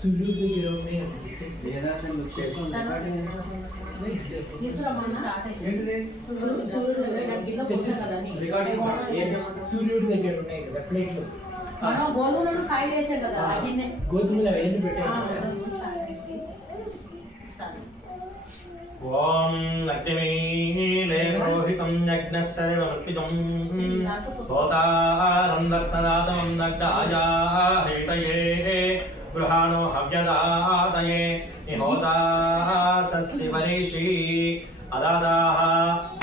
ఫలసిద్ధిరస్తు okay సూర్యుడి దగ్గర ఉన్నాయండి సూర్యుడి దగ్గర ఉన్నాయి కదా ప్లేట్లు మనం గోధుమలను కాయలు వేసాం కదా అవిన్నే గోధుమలు అవన్నీ పెట్టాను ఓం అగ్నిమీలే పురోహితం యజ్ఞస్య దేవమర్పితం హోతారం రత్నదాతం నగ్నాయా హేతయే గృహాణో హవ్యదాతయే నిహోతా సస్యవరీషి అదాదాః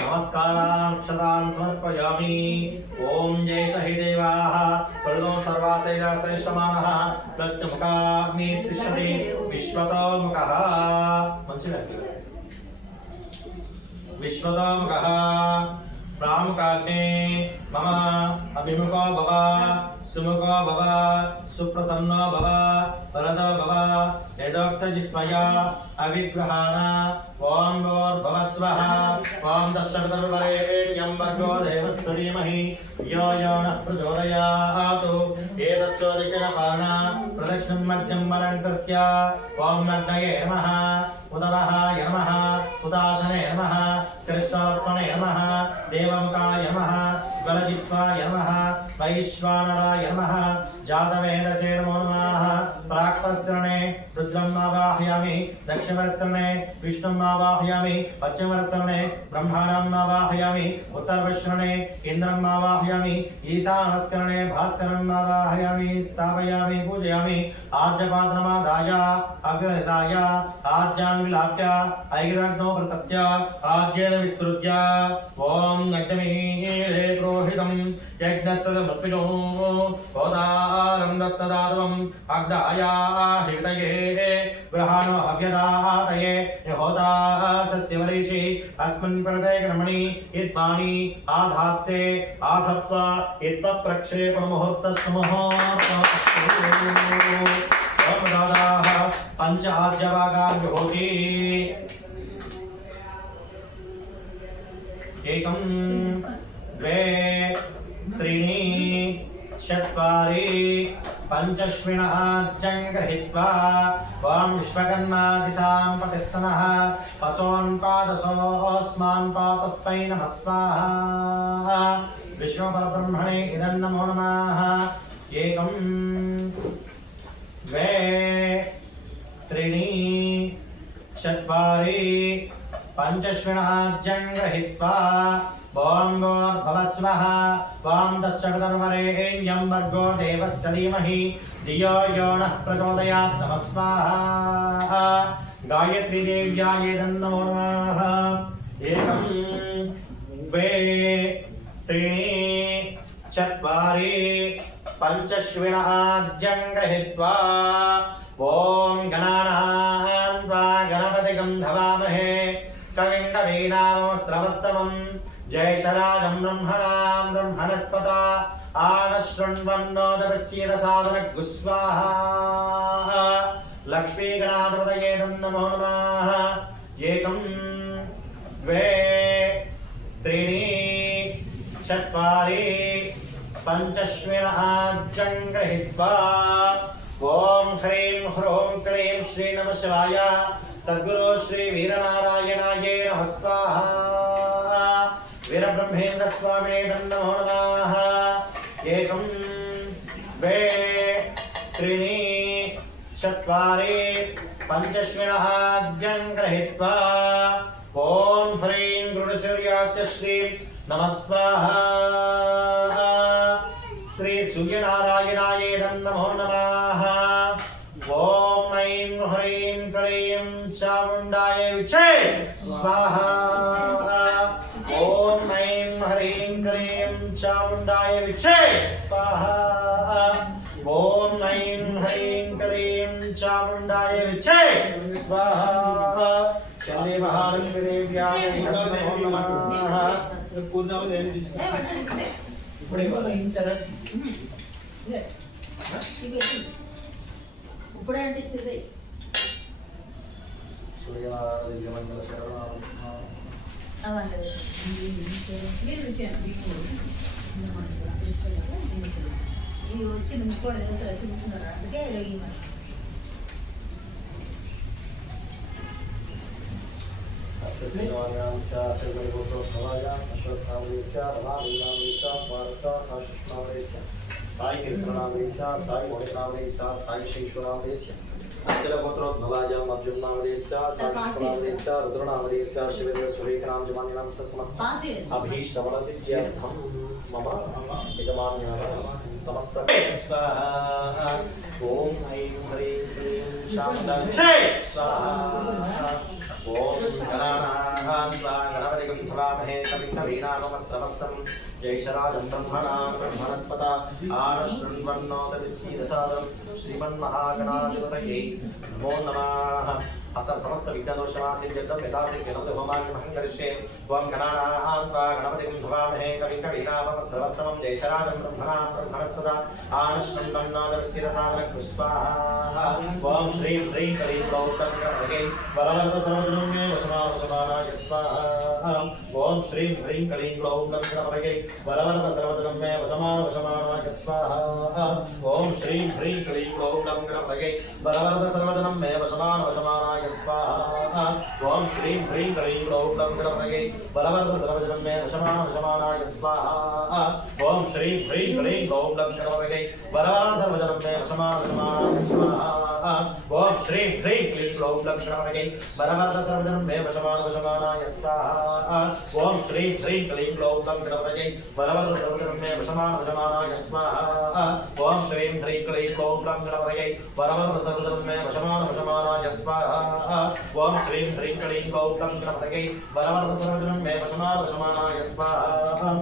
నమస్కారాన్ క్షతాన్ సమర్పయామి ఓం జయ సహి దేవాः ప్రదో సర్వాశైల శ్రేష్టమానः ప్రత్యముఖాగ్ని స్థిష్టతి విశ్వతో ముఖः మంచిగా విశ్వతోముఖः सुमुखो भव, सुप्रसन्नो भव वरदो भव यदोक्तजिह्मया अविग्रहाण। ॐ भोर्भव स्वः ॐ दशपितर्वरेण्यं भगो देवस्य धीमहि यो यो नः प्रचोदयातु। एतस्योदिकिरपाणा प्रदक्षिणं मध्यं अलङ्कृत्य ॐ नग्नये नमः। उदवहाय यमः उदासने नमः। कृष्णार्पणे नमः। देवमुखाय नमः। కృష్ణాత్మనే నమః దేవముఖాయ నమః గళజిత్వాయ నమః వైశ్వానరాయ प्राक्पस्रणे रुद्रम् आवाहयामि दक्षिणस्रणे विष्णुम् आवाहयामि पश्चिमस्रणे ब्रह्माणम् आवाहयामि उत्तरवश्रणे इन्द्रम् आवाहयामि ईशानस्करणे भास्करम् आवाहयामि स्थापयामि, पूजयामि आर्जपाद्रमादाय अग्रदाय आर्जान् विलाप्य ऐग्रग्नो प्रतप्य आर्जेन विसृज्य ॐ नग्नमीरे प्रोहितम्, यज्ञस्य समर्पिनो होदारम् रत्सदार्वम् अग्नाय या हृदये ग्रहाणो अभ्यदातये यहोता सस्यवरीषि अस्मिन् प्रदय क्रमणि यद्वाणी आधात्से आधत्वा यद्वप्रक्षेपणमुहूर्तस्मः सर्वदाः पञ्च आद्यभागा विभूति एकं द्वे त्रीणि चत्वारि पञ्चष्विणः गृहीत्वा ॐ विश्वकर्मादिशां प्रतिस्सनः पशोन् पादसोऽस्मान् पातस्मै नमः स्वाहा। विश्वपरब्रह्मणे इदं नमो नमः। एकं द्वे त्रीणि चत्वारि पञ्चश्विणः जम् गृहीत्वा बोङ्गोर्भवस्वः वां दशर्धर्मरेण्यं वर्गो देवस्य धीमहि धियो यो नः प्रचोदयात् तन्नमो नमः एकं द्वे, त्रीणि, चत्वारि ॐ गणपतिगं धवामहे। कविं कवीनामस्रवस्तमम् जयशराजं ब्रह्मणां ब्रह्मणस्पता आनशृण्वन्नोदपस्येद साधनगुस्वाहा लक्ष्मीगणाधिपतये नमो नमः एकं द्वे त्रीणि चत्वारि पञ्चष्विणाज्यं गृहीत्वा ॐ ह्रीं ह्रों क्लीं श्री సద్గురు శ్రీ వీరనారాయణాయే నమస్వాహ వీరబ్రహ్మేంద్ర స్వామినే నమో నమః. ఏకం ద్వే త్రీణి చత్వారి పంచశ్వినః అద్యం గ్రహీత్వా. ఓం హ్రీం గురుసూర్యాత్య శ్రీ నమస్వాహ శ్రీ సూర్యనారాయణాయే నమో నమః. चामुण्डाय विचे स्वाहा ॐ ऐं ह्रीं क्लीं चामुण्डाय विचे स्वाहा ॐ ऐं ह्रीं क्लीं चामुण्डाय विचे स्वाहा चण्डी महालक्ष्मी देव्याय नमो नमः పూర్ణావతి ఏమి ఏ, తీసుకున్నా వద్దు, ఇదే. ఇప్పుడు ఏమో అయిన తర్వాత ఇదే. ఇది పెట్టు. ఇప్పుడే అంటే సూర్యనారాయణ ఇది వచ్చి మున్సిపల్ దగ్గర చూస్తున్నారు అందుకే వెలిగిమని సాయి కృష్ణరామేశ సాయి వరరామేశ సాయి శేశ్వరామేశ अखिलगोत्रोत् मलायाम् अर्जुन्नामदेशा हाँ साक्षिणामदेशा रुद्रनामदेशा शिवदेव सुरेखनां जमान्यां स समस्त हाँ अभीष्टवरसिद्ध्यर्थं मम यजमान्याः समस्त ॐ ऐं ह्रीं क्लीं शान्तक्षे स्वाहा। ॐ गणानाः स्वाहा गणपतिगं भवामहे कविं नवीनामस्तमस्तम् जयशराजं ब्रह्मणां ब्रह्मणस्पत आनशृण्वन्नोदविस्मीदसादं श्रीमन्महागणाधिपतये नमो नमः अस समस्तविघ्नदोषमासीद्यर्थं यथासीघ्यं होमाग्निमहं करिष्ये। त्वं गणानां त्वा गणपतिं भवामहे कविं कवीनामस्रवस्तमं जयशराजं ब्रह्मणां ब्रह्मणस्वदा। आनश्रन्मन्नादर्शिरसादनकृस्वाहा ॐ श्रीं ह्रीं करीं गौतं गणपते मे वशमावशमानाय स्वाहा। ॐ श्रीं ह्रीं करीं गौतं गणपते वरवरदसर्वदनं मे वशमावशमानाय स्वाहा। ॐ श्रीं ह्रीं करीं गौतं वरवरदसर्वदनं मे वशमानवशमानाय स्वाहा ओम श्रीं ह्रीं ह्रीं रौं लं गणपतये बलवर्ध सर्वजनं मे वशमा वशमानाय स्वाहा ओम श्रीं ह्रीं ह्रीं रौं लं गणपतये बलवर्ध सर्वजनं मे वशमा वशमानाय स्वाहा ओम श्रीं ह्रीं ह्रीं रौं लं गणपतये सर्वजनं मे वशमा वशमानाय स्वाहा ओम श्रीं ह्रीं ह्रीं रौं लं गणपतये सर्वजनं मे वशमा वशमानाय स्वाहा ओम श्रीं ह्रीं ह्रीं रौं लं गणपतये सर्वजनं मे वशमा वशमानाय स्वाहा ॐ श्रीं ह्रीं क्लीं ग्लौं तं गणपतये वरवरद सर्वजनं मे वशमानवशमानाय स्वाहा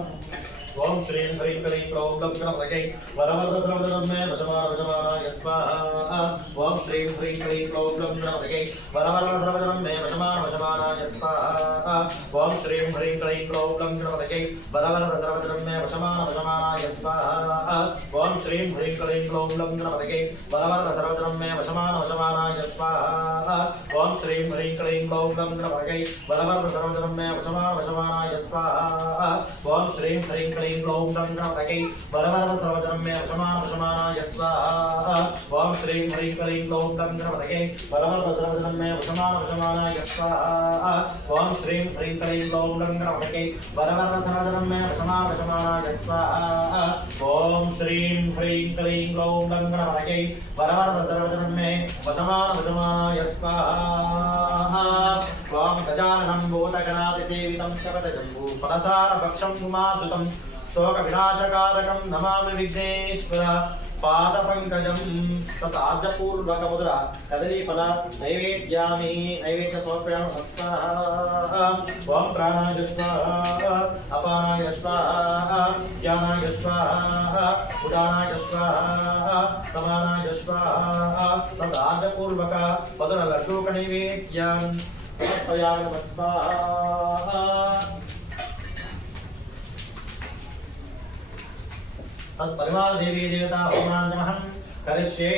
ओम श्रीं ह्रीं क्लीं प्रौब्लं क्रमदकै वरवरदस्रवदनम्य वशमानवशमानाय स्वाहा ओम श्रीं ह्रीं क्लीं प्रौब्लं क्रमदकै वरवरदस्रवदनम्य वशमानवशमानाय स्वाहा ओम श्रीं ह्रीं क्लीं प्रौब्लं क्रमदकै वरवरदस्रवदनम्य वशमानवशमानाय स्वाहा ओम श्रीं ह्रीं क्लीं प्रौब्लं क्रमदकै वरवरदस्रवदनम्य वशमानवशमानाय स्वाहा ओम श्रीं ह्रीं क्लीं प्रौब्लं क्रमदकै वरवरदस्रवदनम्य वशमानवशमानाय स्वाहा ओम श्रीं ह्रीं क्लीं ह्रीं ह्लौं समिन्द्रमतकै वरवरद सर्वजनमे अर्पमानपशमाना यस्वा। ॐ श्रीं ह्रीं क्लीं ह्लौं समिन्द्रमतकै वरवरद सर्वजनमे पशमानपशमाना यस्वा। ॐ श्रीं ह्रीं क्लीं ह्लौं समिन्द्रमतकै वरवरद सर्वजनमे पशमानपशमाना यस्वा। ॐ श्रीं ह्रीं क्लीं ह्लौं समिन्द्रमतकै वरवरद सर्वजनमे पशमानपशमाना यस्वा। त्वां गजाननं भूतगणातिसेवितं शपथजम्बू फलसारभक्षं उमासुतम् శోక వినాశకారకం నమామి విఘ్నేశ్వర పాద పంకజం తతార్జపూర్వక ముద్ర కదలీపద నైవేద్యామి నైవేద్య సమర్పణ ఓం ప్రాణాయ స్వాహ అపానాయ స్వాహ జ్ఞానాయ స్వాహ ఉదానాయ స్వాహ సమానాయ స్వాహ తదార్జపూర్వక పదున లడ్డూక నైవేద్యం సమర్పయామి స్వాహ तत्परिवारदेवी देवता होमाञ्जमहं करिष्ये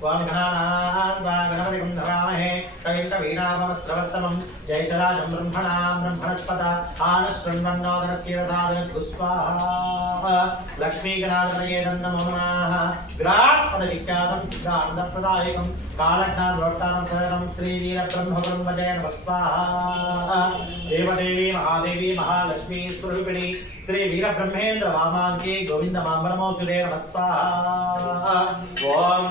त्वां गणानां त्वा गणपतिं धरामहे कविं कवीनामस्रवस्तमं जयशराजं ब्रह्मणां ब्रह्मणस्पत आनशृण्वन्नोदनस्य साधनपुष्पाः लक्ष्मीगणाधनये नमो नमः ग्रात्पदविख्यातं కాళకాద్రోట్టారం శరణం శ్రీ వీర బ్రహ్మ బ్రహ్మజయ నమస్వాహ దేవదేవి మహాదేవి మహాలక్ష్మీ స్వరూపిణి శ్రీ వీర బ్రహ్మేంద్ర వామాంకి గోవింద మాంబరమౌసుదే నమస్వాహ ఓం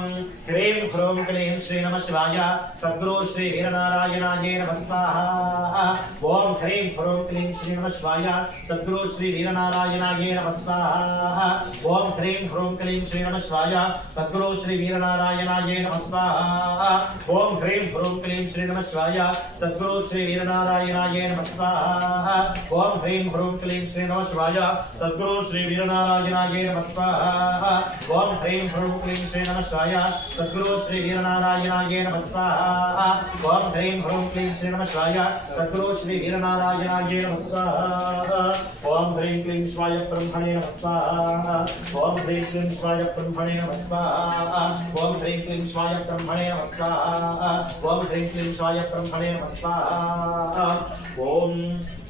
హ్రీం హ్రూం క్లీం శ్రీ నమ శివాయ సద్గురు శ్రీ వీరనారాయణాయ నమస్వాహ ఓం హ్రీం హ్రూం క్లీం శ్రీ నమ శివాయ సద్గురు శ్రీ వీరనారాయణాయ నమస్వాహ ఓం హ్రీం హ్రూం క్లీం శ్రీ నమ శివాయ సద్గురు శ్రీ వీరనారాయణాయ నమస్వాహ ओम ह्रीं ह्रूं क्लीं श्री नमः शिवाय सद्गुरु श्री वीरनारायणाय नमः ओम ह्रीं ह्रूं क्लीं श्री नमः शिवाय सद्गुरु श्री वीरनारायणाय नमः ओम ह्रीं ह्रूं क्लीं श्री नमः शिवाय सद्गुरु श्री वीरनारायणाय नमः ओम ह्रीं ह्रूं क्लीं श्री नमः शिवाय सद्गुरु श्री वीरनारायणाय नमः ओम ह्रीं क्लीं शिवाय ब्रह्मणे नमः ओम ह्रीं क्लीं शिवाय ब्रह्मणे नमः ओम ह्रीं क्लीं शिवाय ब्रह्मणे ब्रह्मणे नमस्कार ओम ह्रीं ब्रह्मणे नमस्कार ओम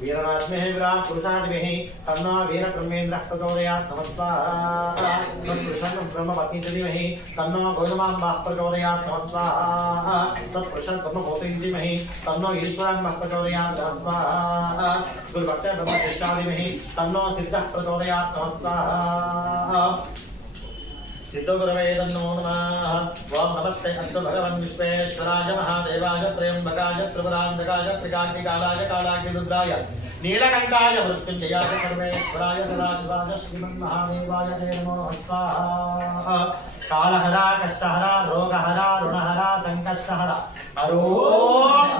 वीरनाथमे विराट पुरुषादिभिः तन्ना वीरब्रह्मेन्द्रः प्रचोदयात् नमस्कार तत्पुरुषं ब्रह्मपत्नीतिमहि तन्नो गौतमाम्बाः प्रचोदयात् नमस्कार तत्पुरुषं ब्रह्मभूतिमहि तन्नो ईश्वराम्बाः प्रचोदयात् नमस्कार गुरुभक्तः ब्रह्मशिष्टादिमहि तन्नो सिद्धः प्रचोदयात् नमस्कार సిద్ధగురవేదం నమో నమ ఓం నమస్తే అస్త భగవన్ విశ్వేశ్వరాయ మహాదేవాయ త్రయంబకాయ త్రిపురాంధకాయ త్రికాగ్నికాలాయ కాళాగ్నిరుద్రాయ నీలకంఠాయ మృత్యుంజయాయ సర్వేశ్వరాయ సదాశివాయ శ్రీమన్మహాదేవాయ నమో స్వాహ. కాళహర కష్టహర రోగహర రుణహర సంకష్టహర. హరో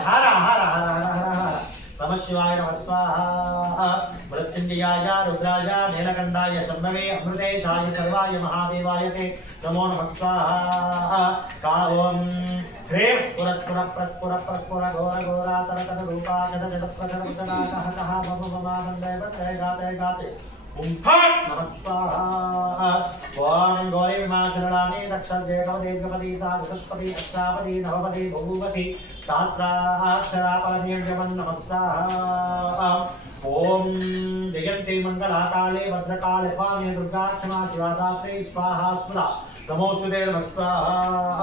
హర హర హర హర హర. समशिवाय नमस्वाहा मृत्युंजयाय रुद्राय नीलकंडाय शम्भवे अमृतेशाय सर्वाय महादेवाय ते नमो नमस्वाहा का ओम ह्रेम पुरस्पुर प्रस्पुर प्रस्पुर घोर घोरा तरतर रूपा जड जड प्रजर जनाकः कः मम ममानन्दय वन्दय गातय गाते ఓం ఫట్ నమస్కార ఓం గౌరీ మాసరణాని దక్షం జయపదేగపది సాధుష్పతి అష్టాపది నవపది భూపసి సహస్రాక్షరాపదేవన్ నమస్కార ఓం జయంతి మంగళాకాళే భద్రకాళే పామే దుర్గాక్షమా శివాదాత్రే స్వాహా స్మృత నమోస్తుదే స్వాహ.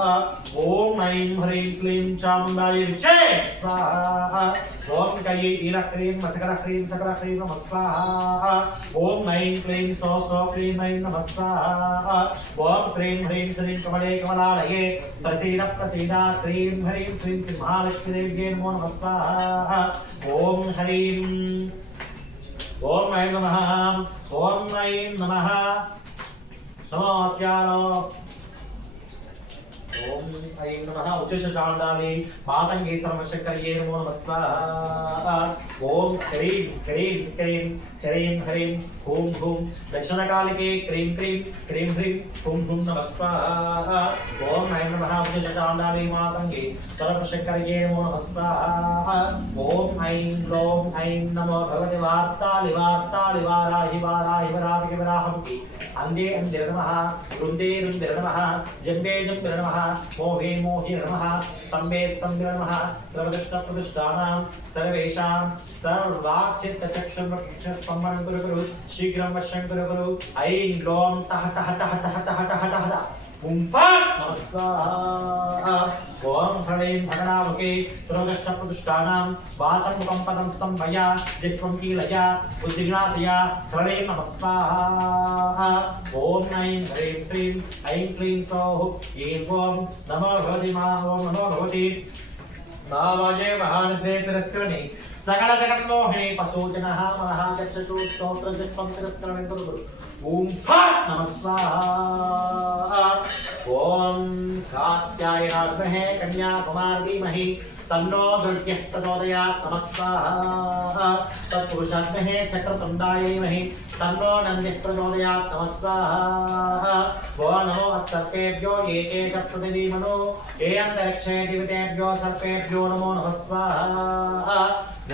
ఓం ఐం హ్రీం క్లీం చాముండాయ విషే స్వాహ. ఓం కయ్యై ఈర హ్రీం మసకర హ్రీం సకర హ్రీం నమ స్వాహ. ఓం ఐం క్లీం సో సో క్లీం ఐం నమ స్వాహ. ఓం శ్రీం హ్రీం శ్రీం కమలే కమలాలయే. ప్రసీద ప్రసీద శ్రీం హ్రీం శ్రీం సింహాలక్ష్మీదేవ్యే నమో నమ స్వాహ. ఓం హ్రీం. ఓం ఐం నమ. ఓం ఐం నమ. నమస్యానో ఓం ఐం నమః. ఉచ్చుషాండాలి మాతంగి సర్వశంకర్యే నమో నమస్వాహ ఓం క్రీం క్రీం క్రీం హ్రీం హ్రీం హూం హూం దక్షిణకాలికే క్రీం క్రీం క్రీం హ్రీం హుం హుం నమః స్వాహా ఓం ఐం నమః మాతంగి సర్వశంకర్యే నమో నమః స్వాహా ఓం ఐం గ్లౌం ఐం నమో భగవతి వార్తాలి వార్తాలి వారాహి వారాహి వరాహి వరాహముఖి అందే అందిర నమ వృందే రుందిర నమ జంబే జంబిర నమ మోహే మోహి నమ స్తంభే స్తంభిర నమ సర్వదృష్ట ప్రతిష్టానాం సర్వేషాం సర్వాచిత్త చక్షుర్వక్ష స్తంభనం కురు కురు శీఘ్రం వశం కురు కురు ఐం గ్లోం టహ టహ టహ టహ టహ టహ టహ టహ పుంపట్ నమస్కార. ఓం హ్రీం భగణాముఖే త్రోదష్ట ప్రతిష్టానాం వాచం ముఖం పదం స్తంభయ జిహ్వం కీలయ బుద్ధిగ్నాశయ హ్రీం నమస్కార. ఓం ఐం హ్రీం శ్రీం ఐం క్లీం సౌః ఏం ఓం నమో భగవతి మా ఓం నమో భగవతి నామజే మహానదే తిరస్కరణి. సకల జగన్మోహిని పశూజన మహాచక్షు స్తోత్ర జపం తిరస్కరణ కురు ఓం నమస్వాహ ఓం కాత్యాయనాగ్మహే కన్యాకుమార్ ధీమహి तन्नो दुर्ग्यः प्रचोदयात् नमः स्वाहा। तत्पुरुषाग्महे चक्रतुण्डायैमहि, तन्नो नन्दिः प्रचोदयात् नमः स्वाहा। वो नमो अस्सर्पेभ्यो, ये के च पृथिवीमनो ये अन्तरिक्षे दिवितेभ्यो नमो नमः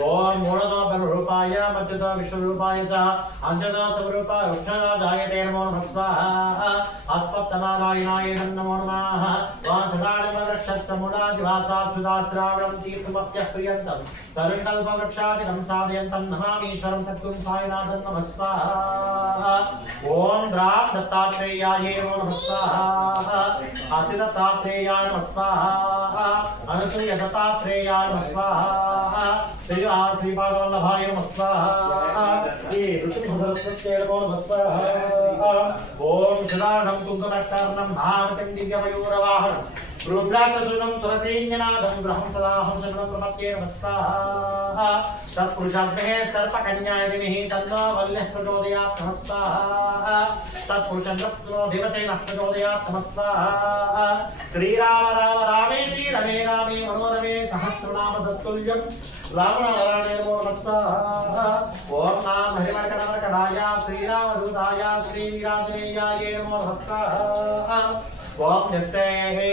ఓం మూఢతో రూపాయ మధ్యతో విశ్వరూపాయ చ అంత్యతో స్వరూపాయ వృక్షరాజాయతే నమో నమః స్వాహా అస్మత్తమారాయణాయ నమో నమః వాం సదానమ వృక్షస్య మూఢాదివాసా సుధా తీర్థమప్య ప్రియంతం తరుణకల్ప వృక్షాదినం సాధయంతం నమామీశ్వరం సద్గుం సాయినాథం నమః స్వాహా ఓం ద్రాం దత్తాత్రేయాయ నమో నమః స్వాహా అతి దత్తాత్రేయాయ దత్తాత్రేయాయ श्रीदेवा श्रीपादवल्लभाय नमः स्वाहा ये ऋषिभसरस्वत्यैर्गोणभस्वः ॐ शदानं कुङ्कुमकर्णं भारतं दिव्यमयूरवाहनम् రుద్రాక్షసునం సురసేంద్రనాథం గ్రహం సదాహం శరణం ప్రపత్యే నమస్కారః తత్పురుషాగ్నే సర్పకన్యాయదిమిః తన్నో వల్లః ప్రచోదయాత్ నమస్కారః తత్పురుషంద్రప్తో దివసేన ప్రచోదయాత్ నమస్కారః శ్రీరామ రామ రామేతి రమే రామే మనోరమే సహస్రనామ దత్తుల్యం రామణావరాణే నమో నమస్కారః శ్రీరామదూతాయ శ్రీవిరాజనేయాయ నమో నమస్కారః ॐ यस्ते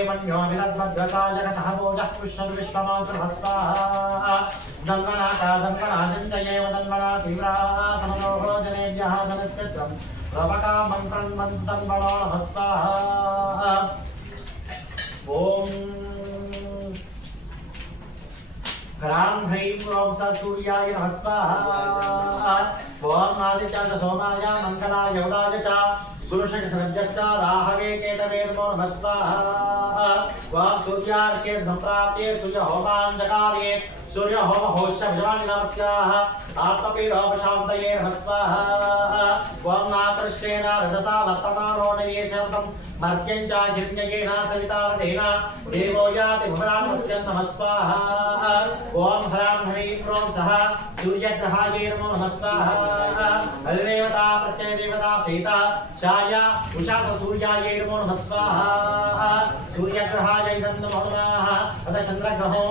मन्यो मिलद्भद्रकालकसहभोजः पुष्णतु विश्वमासुभस्वाहा दन्वनाका दन्वनानन्दयेव दन्वना तीव्राः समनोः जनेभ्यः धनस्य त्वं प्रवकामन्त्रन्वन्तन्वणो नमस्वाहा ॐ ह्रां ह्रीं ॐ स सूर्याय नमः स्वाहा। ॐ आदित्याय सोमाय, मङ्गलाय यौराय च। पुरुषकसर्जश्चा राहवे केतवेर्मो नमस्वाहा वां सूर्यार्षेण सम्प्राप्ये सूर्यहोमाञ्जकार्ये सूर्यहोमहोश्च भजवानि नमस्याः आत्मपीडोपशान्तये नमस्वाहा त्वम् आकृष्टेन रजसा वर्तमानो नयेशब्दम् సూర్య హోమ దేవో యాతి భువనాన్ నమః ఓం హ్రాం హ్రీం హ్రోం సహ సూర్యగ్రహాయ నమో నమః స్వాహా అధిదేవతా ప్రత్యయదేవతా సీత ఛాయ ఉషాస నమో నమో నమః అత చంద్రగ్రహో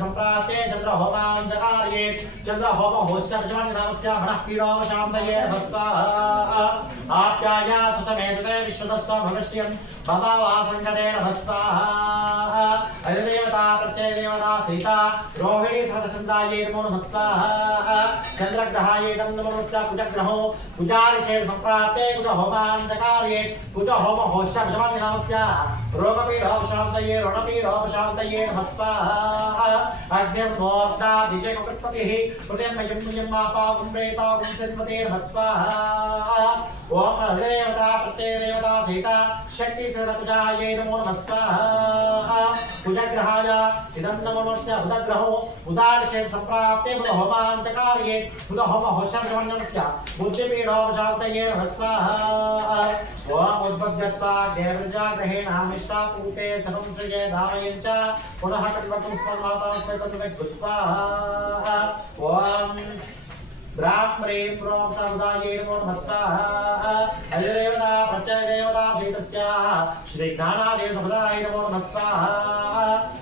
సంప్రాప్తే చంద్రహోమాం చంద్రహోమ నామస్య మనః ఆప్యాయ విశ్వదస్వ భవిష్యం భవావాసంగతే నమః స్వాహా అధిదేవతా ప్రత్యయదేవతా సీత రోహిణి సహచంద్రాయ నమో నమః చంద్రగ్రహాయే చంద్రగ్రహాయ నమో నమస్య కుజగ్రహో కుజారిషే సంప్రాప్తే కుజ హోమాంతకార్యే కుజ హోమ హోష్య భజమాని నామస్య. रोगपीडोपशान्तये ऋणपीडोपशान्तये नमस्वाहा अग्निर्मोर्धा दिव्यकुकस्पतिः हृदयं यम्मापा कुम्भेता कुंसन्वते नमस्वाहा ॐ देवता, प्रत्यय देवता सहिता शक्तिसृतकुजायै नमो नमस्वाहा कुजग्रहाय इदं नमस्य हुदग्रहो उदार्शेत् सप्राप्ते बुध होमां चकारयेत् बुध होम होषर्वन्नमस्य बुद्धिपीडोपशान्तयेन हस्वाः ओम उद्भव्यस्वा देवजाग्रहेण आमिष्टा पूते सर्वं सृजे धारयन् च पुनः कण्वकं स्मन्वातां स्मृतं मे स्वाहा ओम। స్మర్మాతాం స్మృతం పుష్పాహ ఓం బ్రాహ్మణే ప్రోం సముదాయే నమో నమః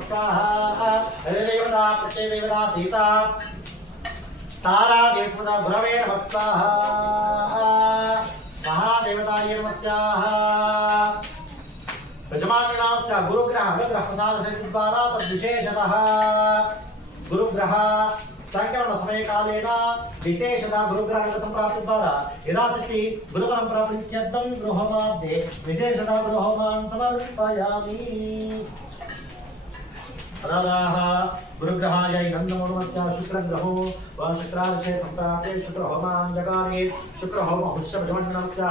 స్వాహా ఓం సీత తారా గురవే నమః స్వాహా మహాదేవతాయ యజమానినాస్య గురుగ్రహ అనుగ్రహ ప్రసాద శక్తి ద్వారా గురుగ్రహ విశేషత గురుగ్రహణ సంప్రాప్తి ద్వారా యథాశక్తి గురువరం ప్రాప్తి గృహమాద్దే విశేషత గృహమాన్ సమర్పయామి అదాదాహ గురుగ్రహాయ నందమో నమస్య శుక్రగ్రహో వా శుక్రాదశే సంప్రాప్తే శుక్రహోమాంజకారే శుక్రహోమ హుష్యభజమన్ నమస్య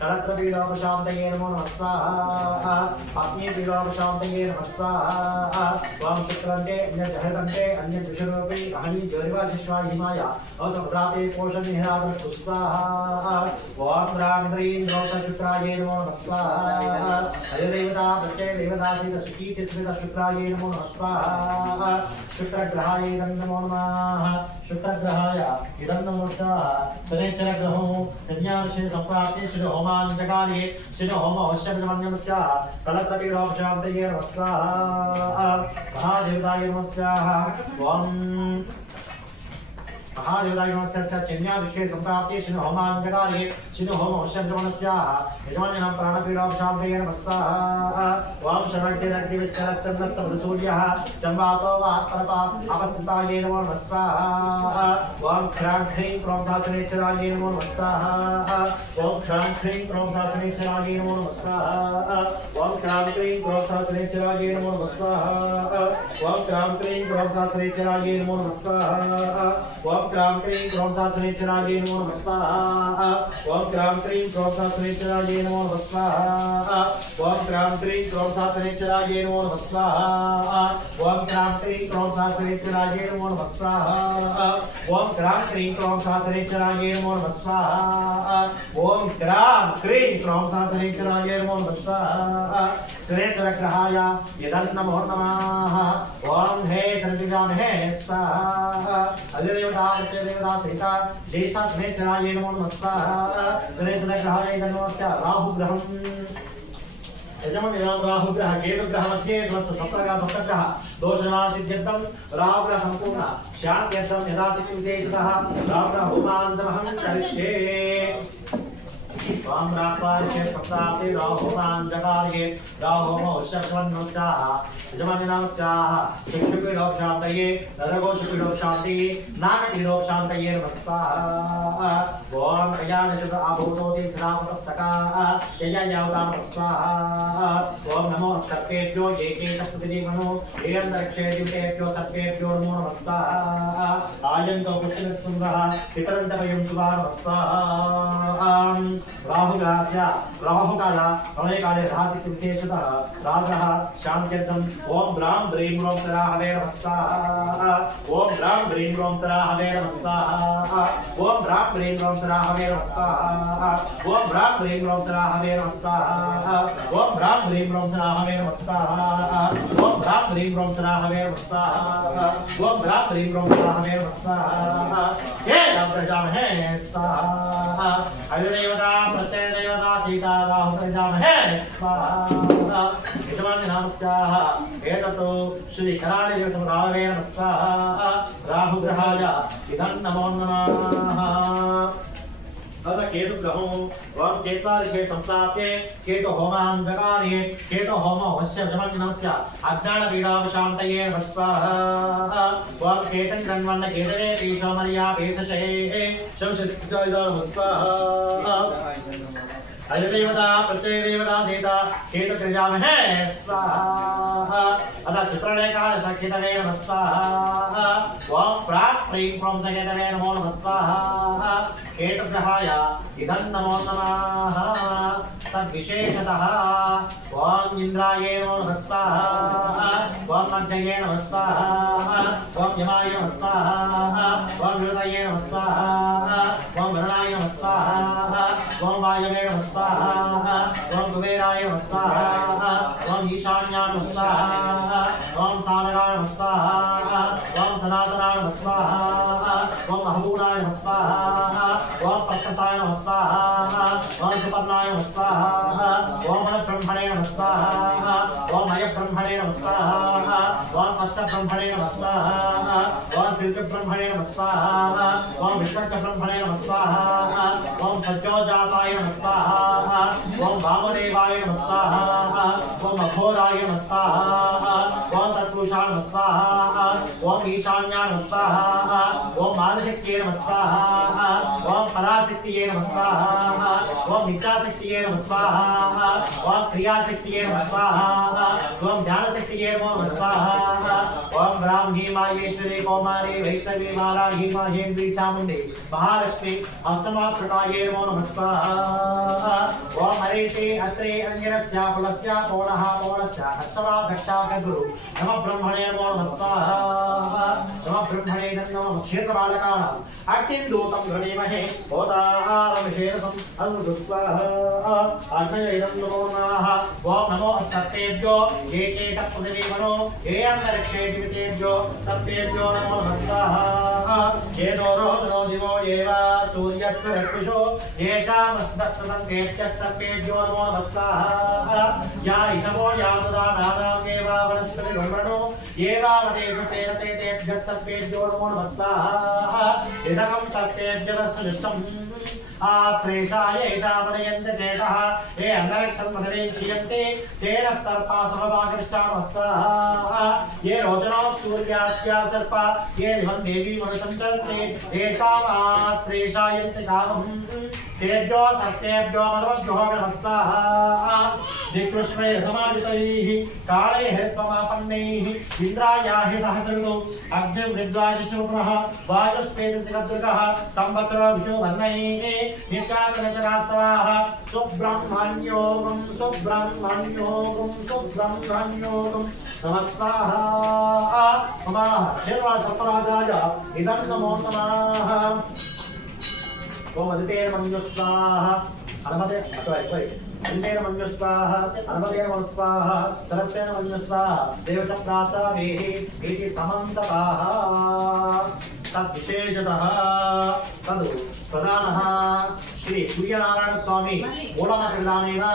కళత్రపీడోపశాంతయే నమో నమః స్వాహా ఆత్మీయపీడోపశాంతయే నమః స్వాహా వాం శుక్రంతే అన్యజహదంతే అన్యద్విషరూపీ అహని జ్యోతివాశిష్వా హిమాయ అవసంప్రాప్తే పోషనిహరాదన పుష్పాహా ఓం రామింద్రీంద్రోత శుక్రాయే నమో నమః స్వాహా హరిదేవతా ప్రత్యయ దేవతా సీత शुक्रग्रहाय इदं नमो नमः। शुक्रग्रहाय इदं नमो स्वाहा शनैश्चरग्रहो संन्यासे सम्प्राप्ते शिरो होमान् जगाले शिरो होम अवश्यमन्यं स्याः कलत्रपीरोपशाब्दये नमः स्वाहा महादेवताय नमः स्वाहा महादेवदायुणस्य कन्याभिषेके सम्प्राप्ते शिनो होमाङ्गकार्ये शिनो होमोश्चन्द्रमणस्याः यजमानिनां प्राणपीडाभिषाभ्येन नमस्ताः ॐ शरणट्यरग्निविस्करस्य नस्तमधुसूर्यः संवातो वात्परपा अपसन्तायै नमो नमस्ताः ॐ क्षाङ्घ्रीं प्रोक्तासनेच्छरायै नमो नमस्ताः ॐ क्षाङ्घ्रीं प्रोक्तासनेच्छरायै नमो नमस्ताः ॐ क्षाङ्घ्रीं प्रोक्तासनेच्छरायै नमो नमस्ताः ॐ क्षाङ्घ्रीं प्रोक्तासनेच्छरायै नमो नमस्ताः ॐ क्रां क्रीं प्रोत्साहनेचराडे नमो नमः स्वाहा। ॐ क्रां क्रीं प्रोत्साहनेचराडे नमो नमः स्वाहा। ॐ क्रां क्रीं प्रोत्साहनेचराडे नमो नमः स्वाहा। ॐ क्रां क्रीं प्रोत्साहनेचराडे नमो नमः स्वाहा। ॐ क्रां क्रीं प्रोत्साहनेचराडे नमो नमः स्वाहा। ॐ क्रां क्रीं प्रोत्साहनेचराडे नमो नमः स्वाहा। श्रेयसरग्रहाय यदन्नमो नमः ॐ हे सरदिजामहे स्वाहा। अग्रदेवता యదన్నమో నమః నమో నమః స్వాహా శ్రేచరగ్రహాయ రాహుగ్రహం యజమనిరాం రాహుగ్రహ కేతుగ్రహ మధ్యే స్వస్త సప్తగ్రహ సప్తగ్రహ దోషనాశిద్ధ్యర్థం రాహుగ్రహ సంపూర్ణ శాంత్యర్థం యథాశక్తి విశేషత రాహుగ్రహ హోమాంతమహం కరిష్యే स्वाम्रापार्श्य सप्ताप्ते राहोमान् जगार्ये राहोमो शर्वन्नस्याः यजमानिनामस्याः चक्षुपीडोपशान्तये नरकोशपीडोपशान्तये नागपीडोपशान्तये नमस्वाहा ॐ अयानचतुर आभूतोति सदापतः सकाः ययायावतां स्वाहा ॐ नमो सर्पेभ्यो एकेतस्पतिजीवनो एयन्तरिक्षेभ्यो सर्पेभ्यो नमो नमः स्वाहा आयन्तो पुष्टिरत्पुन्द्रः पितरन्तमयं सुभा नमः राहुगास्य ब्राम समयकाले साहसिक विशेषतः राजः शान्त्यर्थम् ॐ ब्राम ब्रीं रों सराहवे नमस्ताः। ॐ ब्रां ब्राम रों सराहवे नमस्ताः। ॐ ब्रां ब्रीं ब्राम सराहवे नमस्ताः। ॐ ब्रां ब्रीं रों ब्राम नमस्ताः। ॐ ब्रां ब्रीं रों सराहवे ब्राम ॐ ब्रां ब्रीं रों सराहवे नमस्ताः। ब्राम ब्रां ब्रीं रों सराहवे नमस्ताः। हे नम प्रजामहे स्वाहा हरिदेवता ప్రత్యయ దేవత సీతా ప్రజామహే స్వాహా యజమాని ఏతతో శ్రీ కరాళి దివసం రాహవే రాహుగ్రహాయ ఇదం నమో నమః अथ केतुग्रहो वं केत्वारिषे संप्राप्ते केतुहोमान् जगारे केतुहोमो वश्य जमग्नस्य अज्ञानपीडापशान्तये नमस्वाहा वं केतं कृण्वन्न केतरे पीशोमर्या पेशशे शंशदिग्जायदानमस्वाहा नमः स्वाहा अजदेवता प्रत्ययदेवता सीता केतु सृजामहे स्वाहा अतः चित्रलेखा सखितवे नमः स्वाहा ॐ प्राक् प्रीं प्रों सकेतवे नमो नमः स्वाहा केतुग्रहाय इदं नमो नमः तद्विशेषतः ॐ इन्द्राय नमो नमः स्वाहा ॐ मध्यये नमः स्वाहा ॐ यमाय नमः स्वाहा ॐ विरुदाय नमः स्वाहा ॐ वरुणाय नमः स्वाहा ॐ वायवे नमः स्वाहा ॐ कुबेराय नमः स्वाहा ॐ ईशान्याय नमः स्वाहा ॐ सानगाय नमः स्वाहा ॐ सनातनाय नमः स्वाहा ॐ महबूबाय नमः स्वाहा ॐ पत्तसाय नमः स्वाहा ॐ सुपर्णाय नमः स्वाहा ॐ ब्रह्मणे नमः स्वाहा ॐ मयब्रह्मणे नमः स्वाहा ॐ अष्टब्रह्मणे नमः स्वाहा ॐ सिद्धब्रह्मणे नमः स्वाहा ॐ विश्वकब्रह्मणे नमः स्वाहा ॐ सज्जोजाताय नमः स्वाहा ॐ वामदेवाय नमः स्वाहा ॐ अघोराय नमः स्वाहा ॐ तत्पुरुषाय नमः स्वाहा ॐ ईशान्याय नमः स्वाहा ॐ मानशक्तिये नमः स्वाहा ॐ पराशक्तिये नमः स्वाहा ॐ मिथ्याशक्तिये नमः स्वाहा ॐ क्रियाशक्तिये नमः स्वाहा ॐ ज्ञानशक्तिये नमः स्वाहा ॐ ब्राह्मी मायेश्वरी कौमारी वैष्णवी वाराही माहेन्द्री चामुण्डी महालक्ष्मी अष्टमाकृताये नमो नमः स्वाहा ॐ हरेशे अत्रे अङ्गिरस्य कुलस्य पौलः पौलस्य अश्वरा दक्षाक गुरु नमः ब्रह्मणे नमो नमः स्वाहा नमः ब्रह्मणे नमः क्षेत्रबालकानाम् अग्निन्दूतं गृणीमहे होतारमिषेरसम् अनुदुस्वाहा अग्नयैदं नमो नमः ॐ नमो सर्पेभ्यो ये के तत्पृथिवीमनो ये अन्तरिक्षे जीवितेभ्यो सर्पेभ्यो नमो नमः చేదోరోధనో దివో ఏవా సూర్యస్య రశ్మిషో ఏషామస్తృతంతేభ్యः సర్పేభ్యో నమో నమస్కారాः యా ఇషవో యాదుదా నాదాం దేవా వనస్పతి బ్రహ్మణో ఏవావనేషు చేరతే తేభ్యः సర్పేభ్యో నమో నమస్కారాः ఇదహం సర్పేభ్యవస్సు నిష్టం ఆశ్లేషాయేషాపదయంత చేత ఏ అంతరిక్షం పథమే క్షీయంతే తేన సర్పా సమపాకృష్టామస్వాహ ఏ రోజనా సూర్యాస్యా సర్ప ఏ ధ్వం దేవీ మనుషంతే ఏషాం ఆశ్లేషాయంత కామం తేభ్యో సర్పేభ్యో మదవద్యోగమస్వాహ నికృష్ణై సమాజితైః కాళై హృత్పమాపన్నైః ఇంద్రాయాహి సహస్రవిదో అగ్నిం విద్వాజశివప్రహ వాయుస్పేతసిగద్రుకః సంవత్సర విశోభన్నైః वायुस्पेदशिखद्रुकः संवत्सरो विशुवर्णैः नित्याकरचरास्तवाः सुब्रह्मण्योगं सुब्रह्मण्योगं सुब्रह्मण्योगं नमस्वाहा मम निर्मल सर्पराजाय इदं नमो नमः ఓం అదితేన మంజు స్వాహ అనుమతే అటు సారీ అదితేన మంజు స్వాహ అనుమతేన మంజు స్వాహ సరస్వేన మంజు స్వాహ తద్విశేషత తదు ప్రధాన శ్రీ సూర్యనారాయణ స్వామి మూలమగ్రదానైన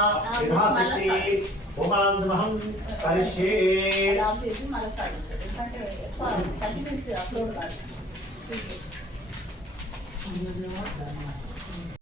యథాశక్తి హోమాంధ్రహం కలిష్యే అప్లోడ్ కాదు.